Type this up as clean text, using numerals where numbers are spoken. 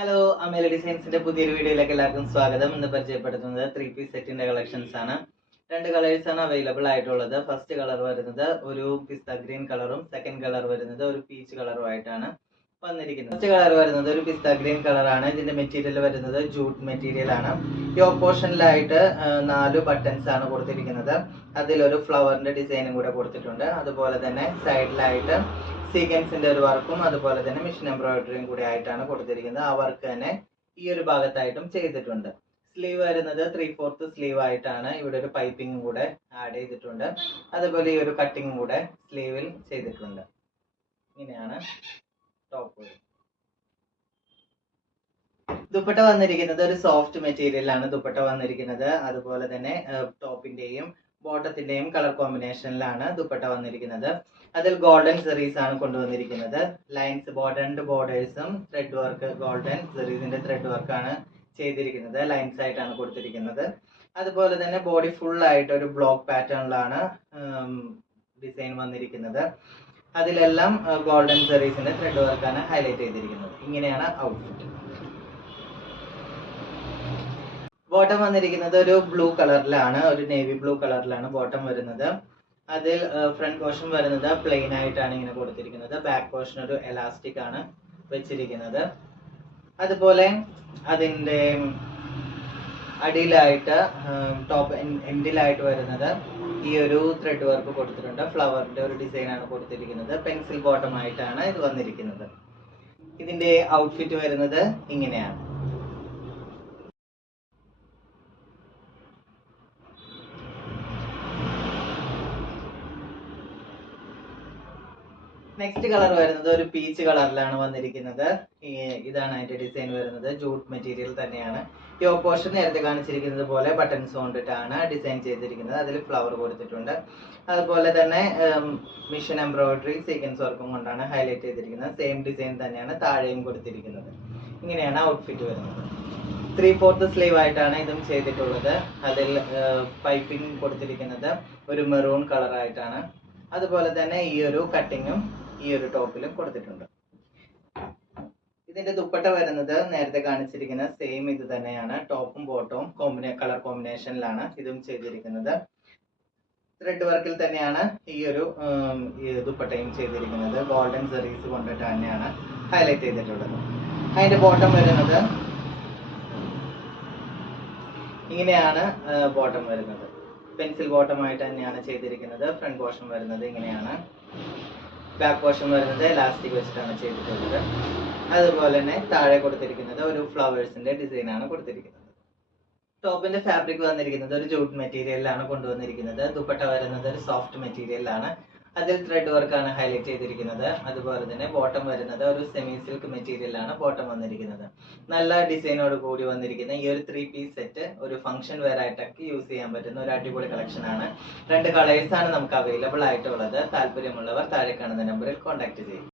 Hello, അമേല ഡിസൈൻസിന്റെ പുതിയൊരു വീഡിയോയിലേക്ക് എല്ലാവർക്കും സ്വാഗതം. ഇന്ന് പരിചയപ്പെടുത്തുന്നത് 3 പീസ് സെറ്റിന്റെ കളക്ഷൻസ് ആണ്. രണ്ട് കളേഴ്സ് ആണ് അവൈലബിൾ ആയിട്ടുള്ളത്. ഫസ്റ്റ് കളർ വരുന്നത് ഒരു പിസ്ത ഗ്രീൻ കളറും സെക്കൻഡ് കളർ വരുന്നത് ഒരു പീച്ച് കളറും ആയിട്ടാണ് വന്നിരിക്കുന്നത്. ഫസ്റ്റ് കളർ വരുന്നത് ഒരു പിസ്ത ഗ്രീൻ കളറാണ്. ഇതിന്റെ മെറ്റീരിയൽ വരുന്നത് ജൂട്ട് മെറ്റീരിയൽ ആണ്. യോക്ക് പോർഷനിലായിട്ട് 4 ബട്ടൺസ് ആണ് കൊടുത്തിരിക്കുന്നത്. അതിലൊരു ഫ്ലവറിന്റെ ഡിസൈനും കൂടെ കൊടുത്തിട്ടുണ്ട്. അതുപോലെ തന്നെ സൈഡിലായിട്ട് സീക്വൻസിന്റെ ഒരു വർക്കും അതുപോലെ തന്നെ മെഷീൻ എംബ്രോയിഡറിയും കൂടി ആയിട്ടാണ് കൊടുത്തിരിക്കുന്നത്. ആ വർക്ക് തന്നെ ഈ ഒരു ഭാഗത്തായിട്ടും ചെയ്തിട്ടുണ്ട്. സ്ലീവ് വരുന്നത് 3/4 സ്ലീവ് ആയിട്ടാണ്. ഇവിടെ ഒരു പൈപ്പിംഗ് കൂടെ ആഡ് ചെയ്തിട്ടുണ്ട്. അതുപോലെ ഈ ഒരു കട്ടിങ് കൂടെ സ്ലീവിൽ ചെയ്തിട്ടുണ്ട്. ഇങ്ങനെയാണ് ടോപ്പ്. ദുപ്പട്ട വന്നിരിക്കുന്നത് ഒരു സോഫ്റ്റ് മെറ്റീരിയലാണ് ദുപ്പട്ട വന്നിരിക്കുന്നത്. അതുപോലെ തന്നെ ടോപ്പിന്റെയും ബോട്ടത്തിന്റെയും കളർ കോമ്പിനേഷനിലാണ് ദുപ്പട്ട വന്നിരിക്കുന്നത്. അതിൽ ഗോൾഡൻ സെറീസ് ആണ് കൊണ്ടുവന്നിരിക്കുന്നത്. ലൈൻസ് രണ്ട് ബോർഡേഴ്സും ത്രെഡ് വർക്ക്, ഗോൾഡൻ സെറീസിന്റെ ത്രെഡ് വർക്കാണ് ചെയ്തിരിക്കുന്നത്. ലൈൻസ് ആയിട്ടാണ് കൊടുത്തിരിക്കുന്നത്. അതുപോലെ തന്നെ ബോഡി ഫുൾ ആയിട്ട് ഒരു ബ്ലോക്ക് പാറ്റേണിലാണ് ഡിസൈൻ വന്നിരിക്കുന്നത്. അതിലെല്ലാം ഗോൾഡൻ സെറീസിന്റെ ത്രെഡ് വർക്കാണ് ഹൈലൈറ്റ് ചെയ്തിരിക്കുന്നത്. ഇങ്ങനെയാണ് ഔട്ട്ഫിറ്റ്. ബോട്ടം വന്നിരിക്കുന്നത് ഒരു ബ്ലൂ കളറിലാണ്, ഒരു നേവി ബ്ലൂ കളറിലാണ് ബോട്ടം വരുന്നത്. അതിൽ ഫ്രണ്ട് പോർഷൻ വരുന്നത് പ്ലെയിൻ ആയിട്ടാണ് ഇങ്ങനെ കൊടുത്തിരിക്കുന്നത്. ബാക്ക് പോർഷൻ ഒരു എലാസ്റ്റിക് ആണ് വെച്ചിരിക്കുന്നത്. അതുപോലെ അതിൻ്റെ അടിയിലായിട്ട് ടോപ്പ് എൻഡിലായിട്ട് വരുന്നത് ഈ ഒരു ത്രെഡ് വർക്ക് കൊടുത്തിട്ടുണ്ട്. ഫ്ലവറിന്റെ ഒരു ഡിസൈൻ ആണ് കൊടുത്തിരിക്കുന്നത്. പെൻസിൽ ബോട്ടം ആയിട്ടാണ് ഇത് വന്നിരിക്കുന്നത്. ഇതിന്റെ ഔട്ട്ഫിറ്റ് വരുന്നത് ഇങ്ങനെയാണ്. നെക്സ്റ്റ് കളർ വരുന്നത് ഒരു പീച്ച് കളറിലാണ് വന്നിരിക്കുന്നത്. ഇതാണ് അതിന്റെ ഡിസൈൻ വരുന്നത്. ജൂട്ട് മെറ്റീരിയൽ തന്നെയാണ്. ഈ ഓപ്പോഷൻ നേരത്തെ കാണിച്ചിരിക്കുന്നത് പോലെ ബട്ടൺസ് കൊണ്ടിട്ടാണ് ഡിസൈൻ ചെയ്തിരിക്കുന്നത്. അതിൽ ഫ്ലവർ കൊടുത്തിട്ടുണ്ട്. അതുപോലെ തന്നെ മിഷൻ എംബ്രോയിഡറി സീക്വൻസ് വർക്കും കൊണ്ടാണ് ഹൈലൈറ്റ് ചെയ്തിരിക്കുന്നത്. സെയിം ഡിസൈൻ തന്നെയാണ് താഴെയും കൊടുത്തിരിക്കുന്നത്. ഇങ്ങനെയാണ് ഔട്ട്ഫിറ്റ് വരുന്നത്. 3/4 സ്ലീവ് ആയിട്ടാണ് ഇതും ചെയ്തിട്ടുള്ളത്. അതിൽ പൈപ്പിംഗ് കൊടുത്തിരിക്കുന്നത് ഒരു മെറൂൺ കളർ ആയിട്ടാണ്. അതുപോലെ തന്നെ ഈ ഒരു കട്ടിങ്ങും ഈ ഒരു ടോപ്പിലും കൊടുത്തിട്ടുണ്ട്. ഇതിന്റെ ദുപ്പട്ട വരുന്നത് നേരത്തെ കാണിച്ചിരിക്കുന്ന സെയിം ഇത് തന്നെയാണ്. ടോപ്പും ബോട്ടവും കളർ കോമ്പിനേഷനിലാണ് ഇതും ചെയ്തിരിക്കുന്നത്. ത്രെഡ് വർക്കിൽ തന്നെയാണ് ഈ ഒരു ദുപ്പട്ടയും ചെയ്തിരിക്കുന്നത്. ഗോൾഡൻ സെറീസ് കൊണ്ടിട്ട് തന്നെയാണ് ഹൈലൈറ്റ് ചെയ്തിട്ടുള്ളത്. അതിന്റെ ബോട്ടം വരുന്നത് ഇങ്ങനെയാണ്. ബോട്ടം വരുന്നത് പെൻസിൽ ബോട്ടം ആയിട്ട് തന്നെയാണ് ചെയ്തിരിക്കുന്നത്. ഫ്രണ്ട് പോർഷൻ വരുന്നത് ഇങ്ങനെയാണ്. ബാക്ക് പോർഷൻ വരുന്നത് എലാസ്റ്റിക് വെച്ചിട്ടാണ് ചെയ്തിട്ടുള്ളത്. അതുപോലെ തന്നെ താഴെ കൊടുത്തിരിക്കുന്നത് ഒരു ഫ്ലവേഴ്സിന്റെ ഡിസൈൻ ആണ് കൊടുത്തിരിക്കുന്നത്. ടോപ്പിന്റെ ഫാബ്രിക് വന്നിരിക്കുന്നത് ഒരു ജൂട്ട് മെറ്റീരിയലിലാണ് കൊണ്ടുവന്നിരിക്കുന്നത്. ദുപ്പട്ട വരുന്നത് ഒരു സോഫ്റ്റ് മെറ്റീരിയലാണ്. അതിൽ ത്രെഡ് വർക്കാണ് ഹൈലൈറ്റ് ചെയ്തിരിക്കുന്നത്. അതുപോലെ തന്നെ ബോട്ടം വരുന്നത് ഒരു സെമി സിൽക്ക് മെറ്റീരിയലാണ് ബോട്ടം വന്നിരിക്കുന്നത്. നല്ല ഡിസൈനോട് കൂടി വന്നിരിക്കുന്ന ഈ ഒരു 3 പീസ് സെറ്റ് ഒരു ഫംഗ്ഷൻ വെയർ ആയിട്ടൊക്കെ യൂസ് ചെയ്യാൻ പറ്റുന്ന ഒരു അടിപൊളി കളക്ഷൻ ആണ്. രണ്ട് കളേഴ്സ് ആണ് നമുക്ക് അവൈലബിൾ ആയിട്ടുള്ളത്. താല്പര്യമുള്ളവർ താഴെ കാണുന്ന നമ്പറിൽ കോൺടാക്ട് ചെയ്യും.